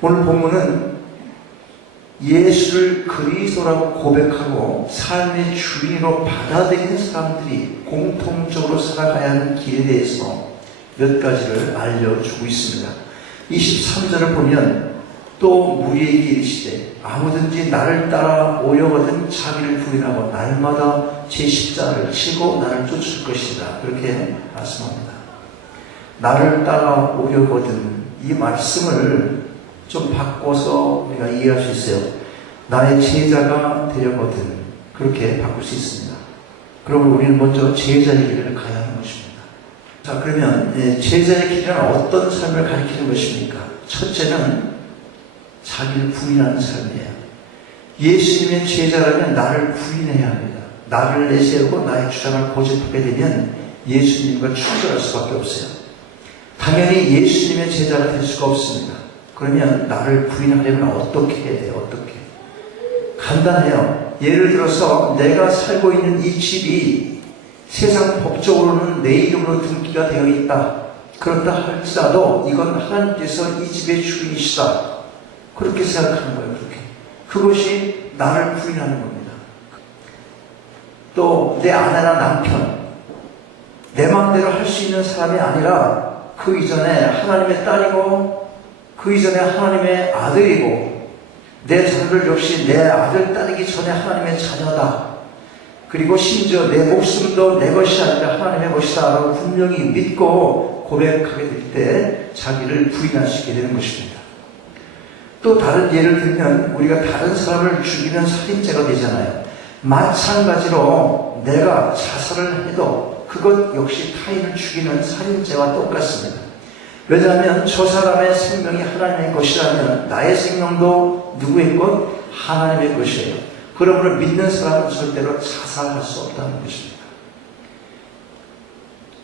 오늘 본문은 예수를 그리스도라고 고백하고 삶의 주인으로 받아들이는 사람들이 공통적으로 살아가야 하는 길에 대해서 몇 가지를 알려주고 있습니다. 23절을 보면 또 무리에게 이르시되 아무든지 나를 따라 오려거든 자기를 부인하고 날마다 제 십자가를 지고 나를 쫓을 것이다. 그렇게 말씀합니다. 나를 따라 오려거든, 이 말씀을 좀 바꿔서 우리가 이해할 수 있어요. 나의 제자가 되려거든, 그렇게 바꿀 수 있습니다. 그러면 우리는 먼저 제자의 길을 가야 하는 것입니다. 자, 그러면 제자의 길은 어떤 삶을 가리키는 것입니까? 첫째는 자기를 부인하는 삶이에요. 예수님의 제자라면 나를 부인해야 합니다. 나를 내세우고 나의 주장을 고집하게 되면 예수님과 충돌할 수밖에 없어요. 당연히 예수님의 제자가 될 수가 없습니다. 그러면 나를 부인하려면 어떻게 해야 돼요? 어떻게? 간단해요. 예를 들어서 내가 살고 있는 이 집이 세상 법적으로는 내 이름으로 등기가 되어 있다. 그렇다 할지라도 이건 하나님께서 이 집의 주인이시다. 그렇게 생각하는 거예요. 그렇게. 그것이 나를 부인하는 겁니다. 또 내 아내나 남편, 내 마음대로 할 수 있는 사람이 아니라 그 이전에 하나님의 딸이고 그 이전에 하나님의 아들이고 내 자녀를 역시 내 아들 딸이기 전에 하나님의 자녀다. 그리고 심지어 내 목숨도 내 것이 아니라 하나님의 것이다 라고 분명히 믿고 고백하게 될 때 자기를 부인할 수 있게 되는 것입니다. 또 다른 예를 들면 우리가 다른 사람을 죽이는 살인죄가 되잖아요. 마찬가지로 내가 자살을 해도 그것 역시 타인을 죽이는 살인죄와 똑같습니다. 왜냐하면 저 사람의 생명이 하나님의 것이라면 나의 생명도 누구의 것? 하나님의 것이에요. 그러므로 믿는 사람은 절대로 자살할 수 없다는 것입니다.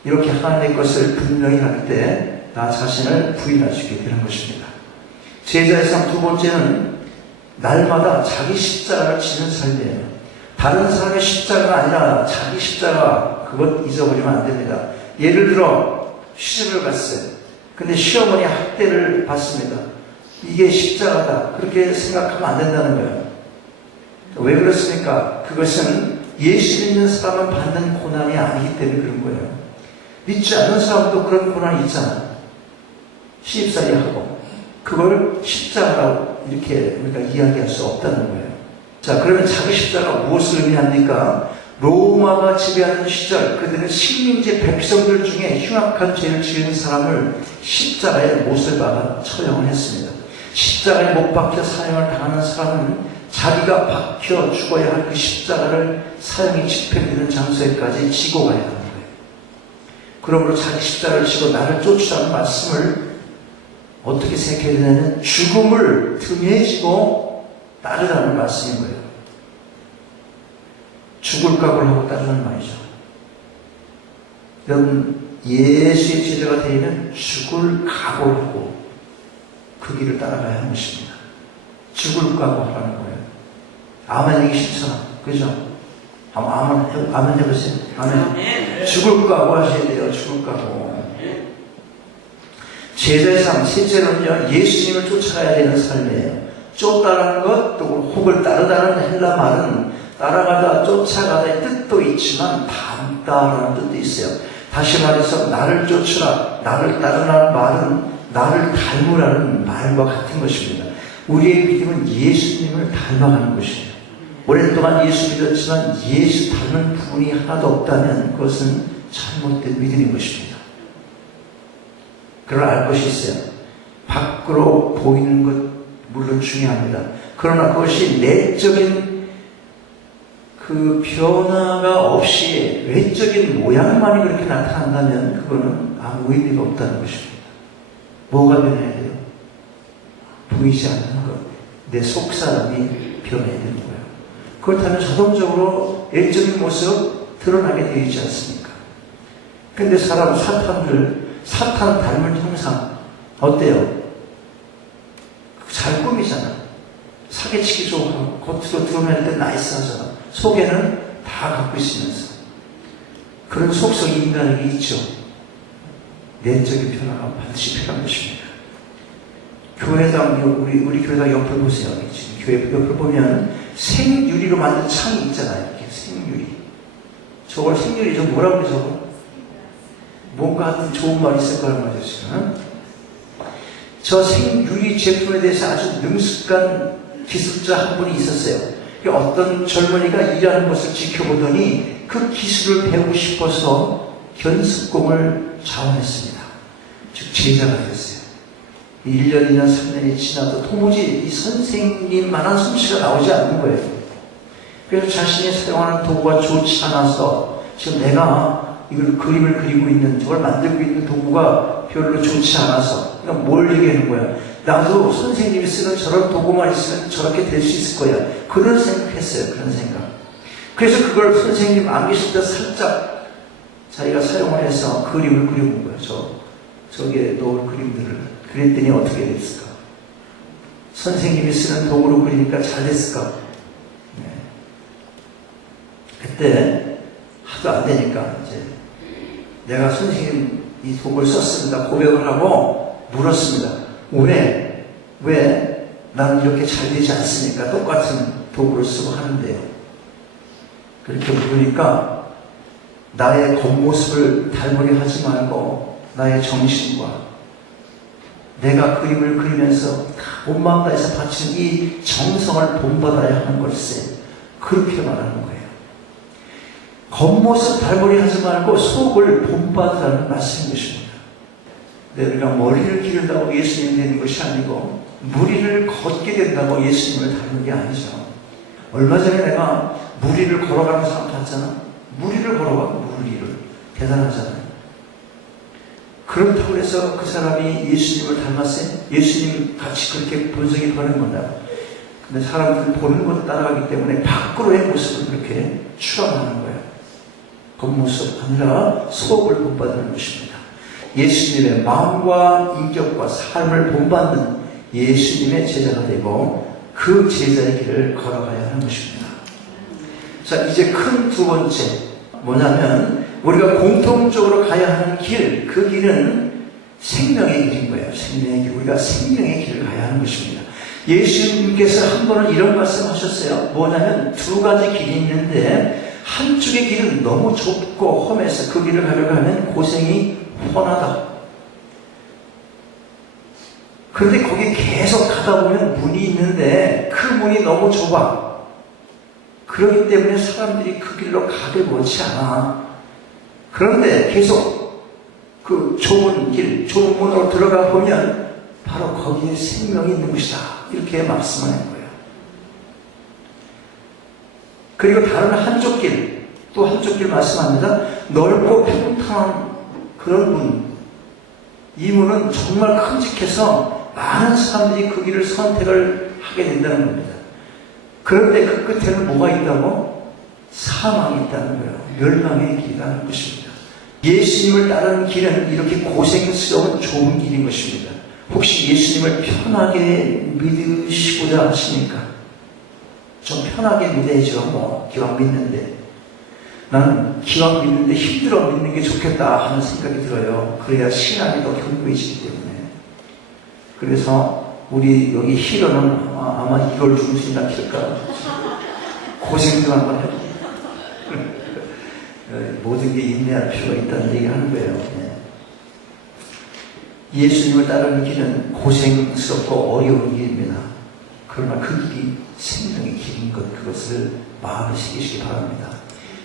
이렇게 하나님의 것을 분명히 할 때 나 자신을 부인할 수 있게 되는 것입니다. 제자의 삶 두 번째는 날마다 자기 십자가를 지는 삶이에요. 다른 사람의 십자가가 아니라 자기 십자가, 그것 잊어버리면 안 됩니다. 예를 들어 시집을 갔어요. 근데 시어머니 학대를 받습니다. 이게 십자가다. 그렇게 생각하면 안 된다는 거예요. 왜 그렇습니까? 그것은 예수 믿는 사람은 받는 고난이 아니기 때문에 그런 거예요. 믿지 않는 사람도 그런 고난이 있잖아요. 시집살이 하고. 그걸 십자가라고 이렇게 우리가 이야기할 수 없다는 거예요. 자, 그러면 자기 십자가가 무엇을 의미합니까? 로마가 지배하는 시절 그들은 식민지 백성들 중에 흉악한 죄를 지은 사람을 십자가에 못을 박아 처형을 했습니다. 십자가에 못 박혀 사형을 당하는 사람은 자기가 박혀 죽어야 할 그 십자가를 사형이 집행되는 장소에까지 지고 가야 하는 거예요. 그러므로 자기 십자가를 지고 나를 쫓으라는 말씀을 어떻게 생각해야 되냐면 죽음을 등에 지고 따르라는 말씀인 거예요. 죽을 각오를 하고 따르는 말이죠. 여러분, 예수의 제자가 되면 죽을 각오를 하고 그 길을 따라가야 하는 것입니다. 죽을 각오하라는 거예요. 아멘 하기 싫잖아. 그죠? 아멘 해보세요. 아멘. 죽을 각오 하셔야 돼요. 죽을 각오. 제자의 삶, 셋째는요, 예수님을 쫓아가야 되는 삶이에요. 쫓다라는 것, 또 혹을 따르다는 헬라 말은 따라가다, 쫓아가다의 뜻도 있지만 닮다라는 뜻도 있어요. 다시 말해서 나를 쫓으라, 나를 따르라는 말은 나를 닮으라는 말과 같은 것입니다. 우리의 믿음은 예수님을 닮아가는 것이에요. 오랫동안 예수 믿었지만 예수 닮은 부분이 하나도 없다면 그것은 잘못된 믿음인 것입니다. 그러나 알 것이 있어요. 밖으로 보이는 것 물론 중요합니다. 그러나 그것이 내적인 그 변화가 없이 외적인 모양만이 그렇게 나타난다면 그거는 아무 의미가 없다는 것입니다. 뭐가 변해야 돼요? 보이지 않는 것, 내 속사람이 변해야 되는 거예요. 그렇다면 자동적으로 외적인 모습 드러나게 되어 있지 않습니까? 근데 사탄 닮은 형상 어때요? 잘 꾸미잖아. 사기치기 좋아하고 겉으로 드러낼 때 나이스하잖아. 속에는 다 갖고 있으면서 그런 속성이 인간에게 있죠. 내적인 변화가 반드시 필요한 것입니다. 교회당, 우리 교회당 옆을 보세요. 지금 교회 옆을 보면 생유리로 만든 창이 있잖아요. 이렇게 생유리. 저걸 생유리, 저 뭐라고 그래, 저거? 뭔가 하여튼 좋은 말이 있을 거란 말이죠. 저 생유리 제품에 대해서 아주 능숙한 기술자 한 분이 있었어요. 어떤 젊은이가 일하는 것을 지켜보더니 그 기술을 배우고 싶어서 견습공을 자원했습니다. 즉 제자가 됐어요. 1년이나 3년이 지나도 도무지 이 선생님만한 솜씨가 나오지 않는 거예요. 그래서 자신이 사용하는 도구가 좋지 않아서 지금 내가 이걸 그림을 그리고 있는, 저걸 만들고 있는 도구가 별로 좋지 않아서, 그러니까 뭘 얘기하는 거야? 나도 선생님이 쓰는 저런 도구만 있으면 저렇게 될 수 있을 거야. 그런 생각했어요. 그런 생각. 그래서 그걸 선생님 안 계실 때 살짝 자기가 사용을 해서 그림을 그려본 거예요. 저기에 놓을 그림들을. 그랬더니 어떻게 됐을까? 선생님이 쓰는 도구로 그리니까 잘 됐을까? 네. 그때 하도 안 되니까 이제 내가 선생님 이 도구를 썼습니다. 고백을 하고 물었습니다. 왜 나는 이렇게 잘 되지 않습니까? 똑같은 도구를 쓰고 하는데요. 그렇게 물으니까 나의 겉모습을 닮으려 하지 말고 나의 정신과 내가 그림을 그리면서 온 마음 다해서 바치는 이 정성을 본받아야 하는 걸세. 그렇게 말하는 거예요. 겉모습 닮으려 하지 말고 속을 본받으라는 말씀인 것입니다. 우리가 머리를 기른다고 예수님이 되는 것이 아니고 무리를 걷게 된다고 예수님을 닮는 게 아니죠. 얼마 전에 내가 무리를 걸어가는 사람 봤잖아. 무리를 걸어가. 무리를. 대단하잖아요. 그렇다고 해서 그 사람이 예수님을 닮았어요? 예수님 같이 그렇게 본성이 변한 건다. 근데 사람들은 보는 것을 따라가기 때문에 밖으로의 모습을 그렇게 추앙하는 거예요. 겉모습 아니라 속을 본받는 것입니다. 예수님의 마음과 인격과 삶을 본받는 예수님의 제자가 되고 그 제자의 길을 걸어가야 하는 것입니다. 자, 이제 큰 두 번째 뭐냐면 우리가 공통적으로 가야 하는 길, 그 길은 생명의 길인 거예요. 생명의 길. 우리가 생명의 길을 가야 하는 것입니다. 예수님께서 한 번은 이런 말씀하셨어요. 뭐냐면 두 가지 길이 있는데 한쪽의 길은 너무 좁고 험해서 그 길을 가려고 하면 고생이 훤하다. 그런데 거기 계속 가다 보면 문이 있는데 그 문이 너무 좁아. 그렇기 때문에 사람들이 그 길로 가게 원치 않아. 그런데 계속 그 좁은 길, 좁은 문으로 들어가 보면 바로 거기에 생명이 있는 것이다. 이렇게 말씀하는 거예요. 그리고 다른 한쪽 길, 또 한쪽 길 말씀합니다. 넓고 평탄한 그런 문. 이 문은 정말 큼직해서 많은 사람들이 그 길을 선택을 하게 된다는 겁니다. 그런데 그 끝에는 뭐가 있다고? 사망이 있다는 거예요. 멸망의 길이라는 것입니다. 예수님을 따르는 길은 이렇게 고생스러운 좋은 길인 것입니다. 혹시 예수님을 편하게 믿으시고자 하십니까? 좀 편하게 믿어야죠. 기왕 믿는데. 나는 기왕 믿는데 힘들어 믿는 게 좋겠다 하는 생각이 들어요. 그래야 신앙이 더 견고해지기 때문에. 그래서 우리 여기 히로는 아마 이걸 중심이나 킬까? 고생 좀 한번 해보고. 모든 게 인내할 필요가 있다는 얘기 하는 거예요. 예수님을 따르는 길은 고생스럽고 어려운 길입니다. 그러나 그 길이 생명의 길인 것, 그것을 마음에 새기시기 바랍니다.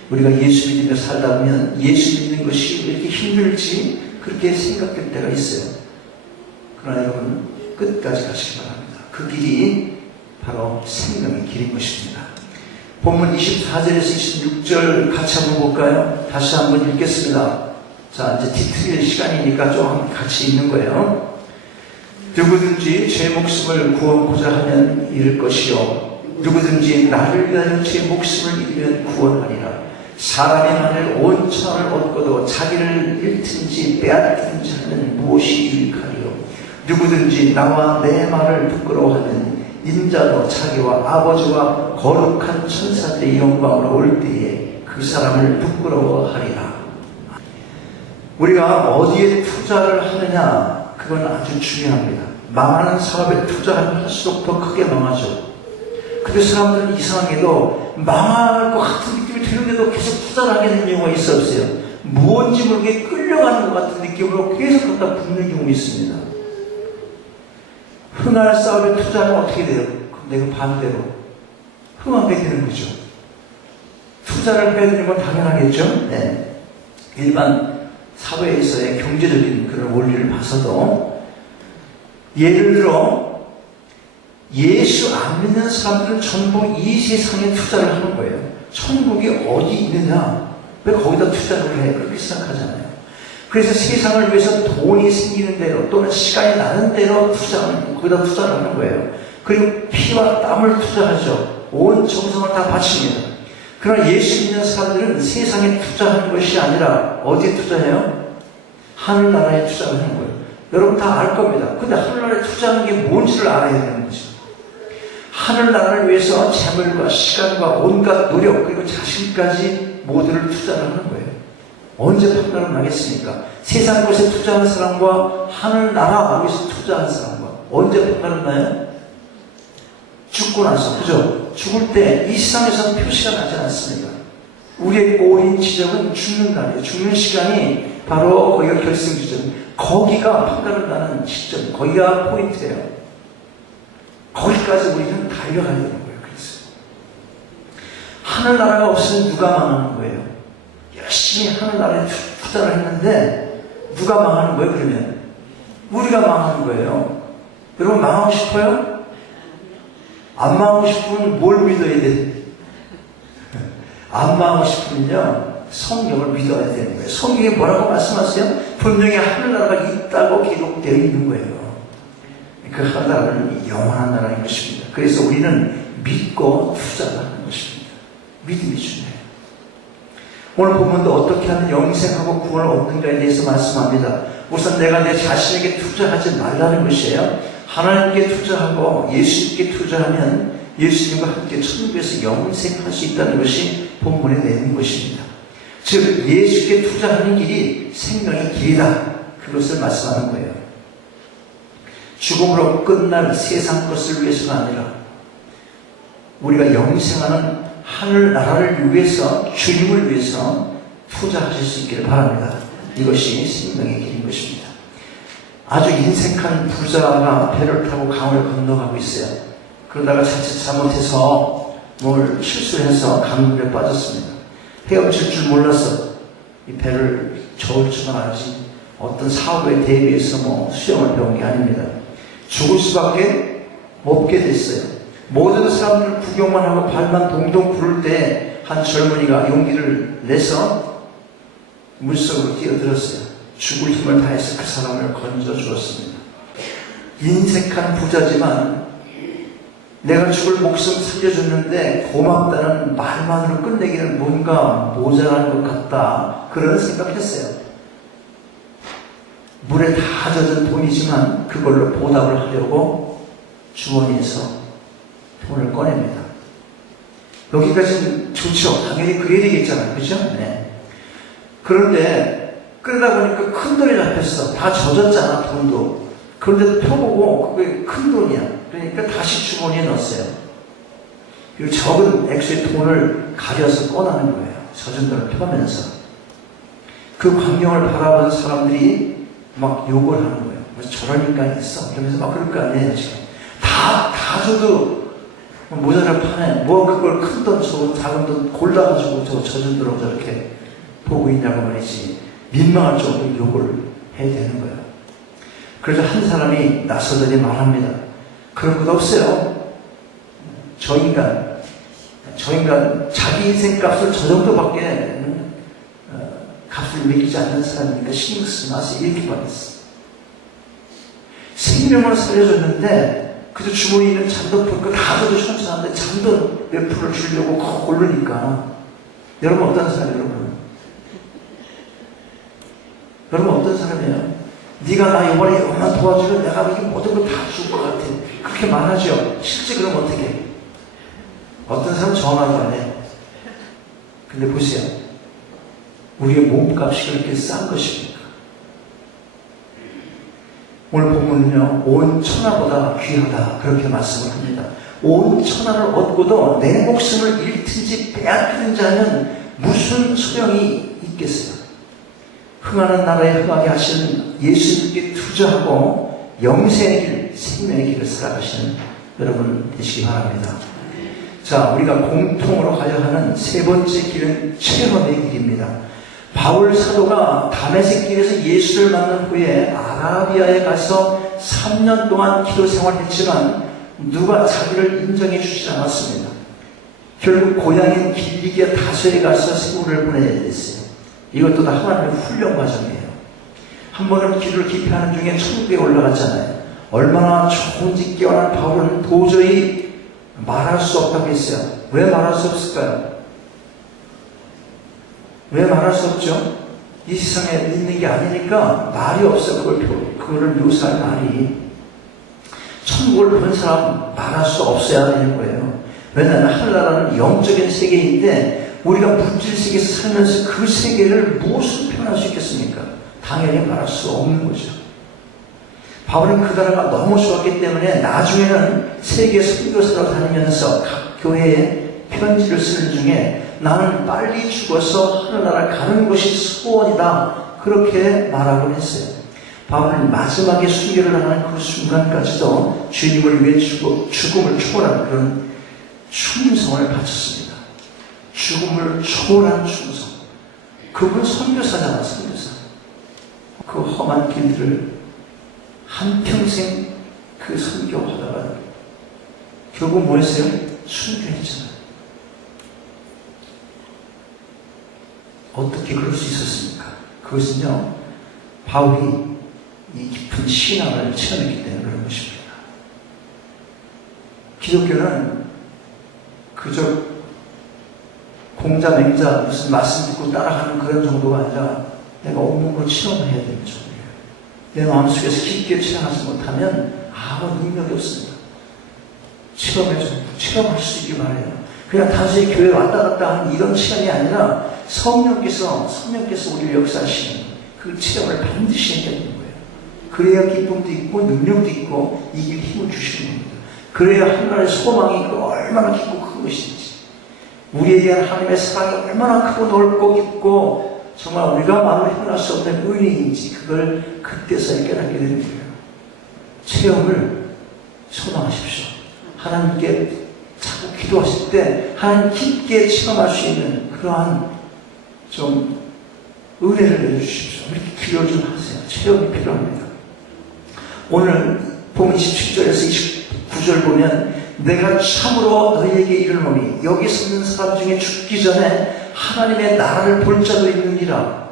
우리가 예수 믿으며 살다 보면 예수 믿는 것이 왜 이렇게 힘들지? 그렇게 생각될 때가 있어요. 그러나 여러분 끝까지 가시기 바랍니다. 그 길이 바로 생명의 길인 것입니다. 본문 24절에서 26절 같이 한번 볼까요? 다시 한번 읽겠습니다. 자, 이제 뒤틀릴 시간이니까 좀 같이 읽는 거예요. 누구든지 제 목숨을 구원고자 하면 잃을 것이요 누구든지 나를 위하여 제 목숨을 잃으면 구원하리라. 사람의 만일 온 천을 얻고도 자기를 잃든지 빼앗든지 하면 무엇이 유익하리요. 누구든지 나와 내 말을 부끄러워하면 인자도 자기와 아버지와 거룩한 천사들의 영광으로 올 때에 그 사람을 부끄러워하리라. 우리가 어디에 투자를 하느냐, 그건 아주 중요합니다. 망하는 사업에 투자하면 할수록 더 크게 망하죠. 근데 사람들은 이상하게도 망할 것 같은 느낌이 드는데도 계속 투자를 하게 되는 경우가 있어 없어요? 무언지 모르게 끌려가는 것 같은 느낌으로 계속 갖다 붙는 경우가 있습니다. 흥할 사업에 투자하면 어떻게 돼요? 그럼 내가 반대로 흥하게 되는 거죠. 투자를 해야 되는 건 당연하겠죠? 네. 일반 사회에서의 경제적인 그런 원리를 봐서도 예를 들어 예수 안 믿는 사람들은 전부 이 세상에 투자를 하는 거예요. 천국이 어디 있느냐? 왜 거기다 투자를 해? 그렇게 생각하잖아요. 그래서 세상을 위해서 돈이 생기는 대로 또는 시간이 나는 대로 거기다 투자를 하는 거예요. 그리고 피와 땀을 투자하죠. 온 정성을 다 바칩니다. 그러나 예수 믿는 사람들은 세상에 투자하는 것이 아니라 어디에 투자해요? 하늘나라에 투자를 하는 거예요. 여러분 다 알 겁니다. 근데 하늘나라에 투자하는 게 뭔지를 알아야 되는 거죠. 하늘나라를 위해서 재물과 시간과 온갖 노력 그리고 자신까지 모두를 투자를 하는 거예요. 언제 판단을 나겠습니까? 세상 것에 투자하는 사람과 하늘나라 위해서 투자하는 사람과 언제 판단을 나요? 죽고 나서, 그죠? 죽을 때 이 세상에서는 표시가 나지 않습니다. 우리의 꼬린 지점은 죽는 날이에요. 죽는 시간이 바로 거기가 결승 지점. 거기가 판단을 나는 시점, 거기가 포인트예요. 거기까지 우리는 달려가야 되는 거예요. 그래서 하늘나라가 없으면 누가 망하는 거예요? 열심히 하늘나라에 투자를 했는데 누가 망하는 거예요? 그러면 우리가 망하는 거예요. 여러분 망하고 싶어요? 안 망하고 싶으면 뭘 믿어야 돼? 안 망하고 싶으면요 성경을 믿어야 되는 거예요. 성경에 뭐라고 말씀하세요? 분명히 하늘나라가 있다고 기록되어 있는 거예요. 그 하늘나라는 영원한 나라인 것입니다. 그래서 우리는 믿고 투자를 하는 것입니다. 믿음이 중요해요. 오늘 본문도 어떻게 하면 영생하고 구원을 얻는가에 대해서 말씀합니다. 우선 내가 내 자신에게 투자하지 말라는 것이에요. 하나님께 투자하고 예수님께 투자하면 예수님과 함께 천국에서 영생할 수 있다는 것이 본문에 내는 것입니다. 즉 예수께 투자하는 길이 생명의 길이다. 그것을 말씀하는 거예요. 죽음으로 끝날 세상 것을 위해서가 아니라 우리가 영생하는 하늘나라를 위해서 주님을 위해서 투자하실 수 있기를 바랍니다. 이것이 생명의 길인 것입니다. 아주 인색한 부자가 배를 타고 강을 건너가고 있어요. 그러다가 자칫 잘못해서 뭘 실수해서 강물에 빠졌습니다. 헤엄칠 줄 몰라서 이 배를 저을 줄만 알지 어떤 사고에 대비해서 수영을 배운 게 아닙니다. 죽을 수밖에 없게 됐어요. 모든 사람들 구경만 하고 발만 동동 구를 때 한 젊은이가 용기를 내서 물속으로 뛰어들었어요. 죽을 힘을 다해서 그 사람을 건져 주었습니다. 인색한 부자지만 내가 죽을 목숨 살려줬는데 고맙다는 말만으로 끝내기는 뭔가 모자란 것 같다. 그런 생각했어요. 물에 다 젖은 돈이지만 그걸로 보답을 하려고 주머니에서 돈을 꺼냅니다. 여기까지는 좋죠. 당연히 그래야 되겠잖아요. 그죠? 네. 그런데 그러다 보니까 큰 돈이 잡혔어. 다 젖었잖아, 돈도. 그런데도 펴보고 그게 큰 돈이야. 그러니까 다시 주머니에 넣었어요. 그리고 적은 액수의 돈을 가려서 꺼내는 거예요. 젖은 돈을 펴면서. 그 광경을 바라본 사람들이 막 욕을 하는 거예요. 저런 인간이 있어. 이러면서 막 그럴 거 아니에요, 지금. 다 줘도 모자를 파네. 뭐 그걸 큰 돈, 작은 돈 골라가지고 저 젖은 돈으로 저렇게 보고 있냐고 말이지. 민망할 정도로 욕을 해야 되는 거예요. 그래서 한 사람이 나서더니 말합니다. 그런 것 없어요. 저 인간 자기 인생 값을 저 정도밖에 값을 매기지 않는 사람이니까 신경 쓰지 마세요. 이렇게 말했어. 생명을 살려줬는데 그저 주머니에 있는 잔돈 볼거 다 줘도 천천한데 잔돈 몇 푼을 주려고 고르니까 여러분 어떤 사람이에요? 여러분 어떤 사람이에요? 네가 나 이번에 이것만 도와주면 내가 이게 모든 걸 다 줄 것 같아. 그렇게 말하죠. 실제 그럼 어떻게 해? 어떤 사람은 전화도 안 해. 근데 보세요. 우리의 몸값이 그렇게 싼 것입니까? 오늘 본문은요, 온 천하보다 귀하다 그렇게 말씀을 합니다. 온 천하를 얻고도 내 목숨을 잃든지 빼앗기든지 하면 무슨 소용이 있겠어요? 흥하는 나라에 흥하게 하시는 예수님께 투자하고 영생의 길, 생명의 길을 살아가시는 여러분 되시기 바랍니다. 자, 우리가 공통으로 가야 하는 세 번째 길은 체험의 길입니다. 바울 사도가 다메섹 길에서 예수를 만난 후에 아라비아에 가서 3년 동안 기도 생활했지만 누가 자기를 인정해 주지 않았습니다. 결국 고향인 길리기아 다소에 가서 세월을 보내야 됐어요. 이것도 다 하나님의 훈련 과정이에요. 한 번은 기도를 깊이 하는 중에 천국에 올라갔잖아요. 얼마나 좋은지 깨어난 바울은 도저히 말할 수 없다고 했어요. 왜 말할 수 없을까요? 왜 말할 수 없죠? 이 세상에 있는 게 아니니까 말이 없어요. 그거를 묘사할 말이. 천국을 본 사람 말할 수 없어야 되는 거예요. 왜냐하면 하늘나라는 영적인 세계인데 우리가 물질 세계에서 살면서 그 세계를 무엇으로 표현할 수 있겠습니까? 당연히 말할 수 없는 거죠. 바울은 그 나라가 너무 좋았기 때문에 나중에는 세계 선교사로 다니면서 각 교회에 편지를 쓰는 중에 나는 빨리 죽어서 하늘나라 가는 것이 소원이다 그렇게 말하곤 했어요. 바울은 마지막에 순교를 하는 그 순간까지도 주님을 위해 죽음을 초월한 그런 충성을 바쳤습니다. 죽음을 초월한 충성. 그분 선교사잖아, 선교사. 그 험한 길들을 한평생 그 선교하다가 결국 뭐 했어요? 순교했잖아요. 어떻게 그럴 수 있었습니까? 그것은요, 바울이 이 깊은 신앙을 체험했기 때문에 그런 것입니다. 기독교는 그저 공자 맹자 무슨 말씀 듣고 따라가는 그런 정도가 아니라 내가 온몸으로 체험해야 되는 정도예요. 내 마음속에서 깊게 체험하지 못하면 아무 능력이 없습니다. 체험할 수 있기 바라요. 그냥 단순히 교회 왔다 갔다 하는 이런 체험이 아니라 성령께서 우리를 역사하시는 그 체험을 반드시 해야 되는 거예요. 그래야 기쁨도 있고 능력도 있고 이길 힘을 주시는 겁니다. 그래야 하나님의 소망이 얼마나 깊고 큰 것인지, 우리에 대한 하나님의 사랑이 얼마나 크고 넓고 깊고 정말 우리가 말로 표현할 수 없는 은혜인지 그걸 그때서야 깨닫게 되는 거예요. 체험을 소망하십시오. 하나님께 자꾸 기도하실 때 하나님 깊게 체험할 수 있는 그러한 좀 은혜를 내주십시오. 이렇게 기도 좀 하세요. 체험이 필요합니다. 오늘 보면 27절에서 29절 보면 내가 참으로 너희에게 이르노니 여기 서는 사람 중에 죽기 전에 하나님의 나라를 볼 자도 있느니라.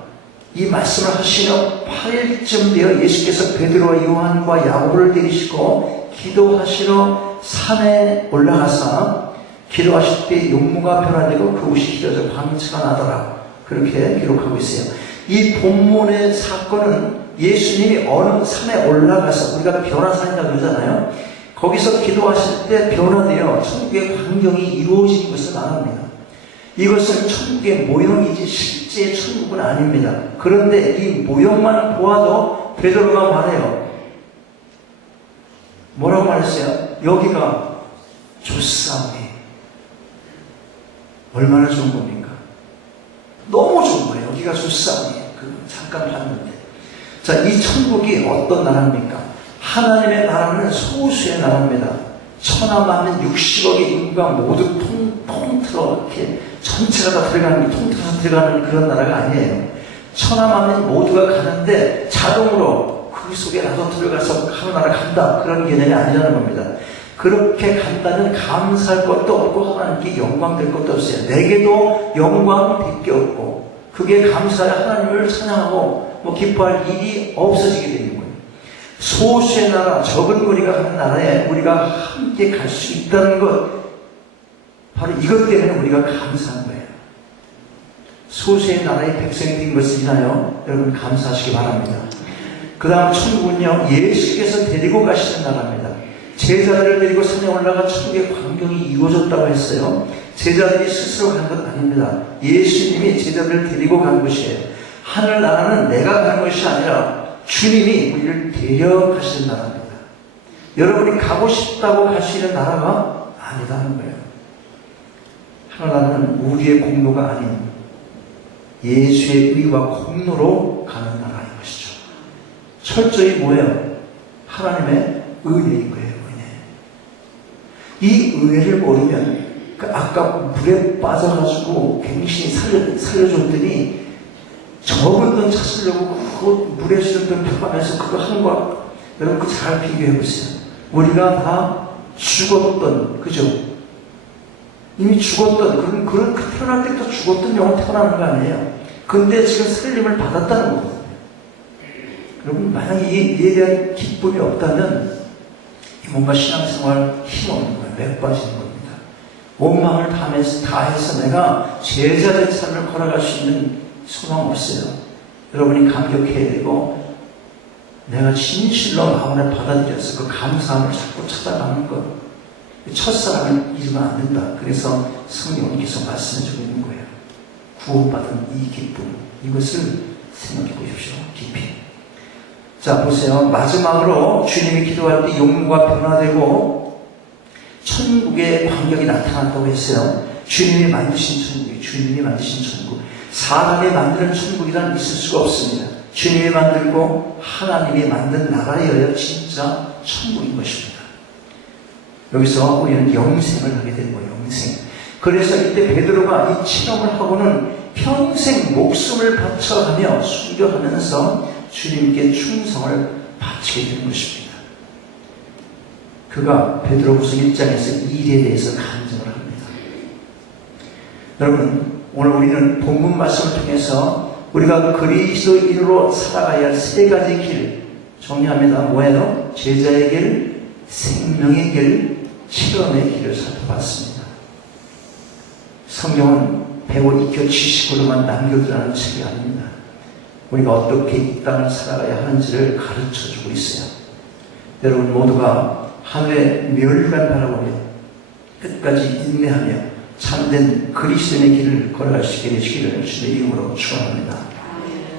이 말씀을 하시며 8일쯤 되어 예수께서 베드로와 요한과 야고보를 데리시고 기도하시러 산에 올라가서 기도하실 때 용모가 변화되고 그곳이 길어져 광채가 나더라. 그렇게 기록하고 있어요. 이 본문의 사건은 예수님이 어느 산에 올라가서, 우리가 변화산이라고 그러잖아요. 거기서 기도하실 때 변화되어 천국의 광경이 이루어진 것을 말합니다. 이것은 천국의 모형이지 실제 천국은 아닙니다. 그런데 이 모형만 보아도 베드로가 말해요. 뭐라고 말했어요? 여기가 좋사오니. 얼마나 좋은 겁니까? 너무 좋은 거예요. 여기가 좋사오니. 잠깐 봤는데. 자, 이 천국이 어떤 나라입니까? 하나님의 나라는 소수의 나라입니다. 천하만민 60억의 인구가 모두 통틀어 이렇게 전체가 다 들어가는, 통틀어서 들어가는 그런 나라가 아니에요. 천하만민 모두가 가는데 자동으로 그 속에 나도 들어가서 하나나라 간다. 그런 개념이 아니라는 겁니다. 그렇게 간다면 감사할 것도 없고 하나님께 영광될 것도 없어요. 내게도 영광 될 게 없고 그게 감사해 하나님을 찬양하고 기뻐할 일이 없어지게 되는 거예요. 소수의 나라, 적은 거리가 가는 나라에 우리가 함께 갈 수 있다는 것, 바로 이것 때문에 우리가 감사한 거예요. 소수의 나라의 백성이 된 것을 인하여 여러분 감사하시기 바랍니다. 그 다음 천국은요, 예수께서 데리고 가시는 나라입니다. 제자들을 데리고 산에 올라가 천국의 광경이 이루어졌다고 했어요. 제자들이 스스로 간 것 아닙니다. 예수님이 제자들을 데리고 간 것이에요. 하늘나라는 내가 가는 것이 아니라 주님이 우리를 데려가시는 나라입니다. 여러분이 가고 싶다고 갈 수 있는 나라가 아니라는 거예요. 하나님은 우리의 공로가 아닌 예수의 의와 공로로 가는 나라인 것이죠. 철저히 뭐예요? 하나님의 은혜인 거예요. 은혜. 이 은혜를 모르면 아까 물에 빠져가지고 갱신이 살려줬더니 적은 돈 찾으려고 그 물에 쓰던 편안해서 그거 하는 거 여러분 그 잘 비교해보세요. 우리가 다 죽었던, 그죠? 이미 죽었던, 그런 태어날 때부터 죽었던 영혼 태어나는 거 아니에요. 근데 지금 살림을 받았다는 거거든요. 여러분, 만약에 이에 대한 기쁨이 없다면, 뭔가 신앙생활 힘없는 거예요. 맥 빠지는 겁니다. 온 마음을 다해서 내가 제자의 삶을 걸어갈 수 있는 소망 없어요. 여러분이 감격해야 되고, 내가 진실로 마음을 받아들여서 그 감사함을 자꾸 찾아가는 것. 첫사랑을 잊으면 안 된다. 그래서 성령은 계속 말씀해주고 있는 거예요. 구원받은 이 기쁨. 이것을 생각해 보십시오. 깊이. 자, 보세요. 마지막으로 주님이 기도할 때 용모가 변화되고 천국의 광경이 나타났다고 했어요. 주님이 만드신 천국이 주님이 만드신 천국. 사람이 만드는 천국이란 있을 수가 없습니다. 주님이 만들고 하나님이 만든 나라여야 진짜 천국인 것입니다. 여기서 우리는 영생을 하게 되는 거예요. 영생. 그래서 이때 베드로가 이 체험을 하고는 평생 목숨을 바쳐가며 순교하면서 주님께 충성을 바치게 되는 것입니다. 그가 베드로후서 1장에서 이 일에 대해서 간증을 합니다. 여러분, 오늘 우리는 본문 말씀을 통해서 우리가 그리스도인으로 살아가야 할 세 가지 길 정리합니다. 뭐예요? 제자의 길, 생명의 길, 실험의 길을 살펴봤습니다. 성경은 배고 익혀 지식으로만 남겨두라는 책이 아닙니다. 우리가 어떻게 이 땅을 살아가야 하는지를 가르쳐주고 있어요. 여러분 모두가 하늘의 멸류관 바라보며 끝까지 인내하며 참된 그리스도인의 길을 걸어갈 수 있게 되시기를 주의 이름으로 축원합니다.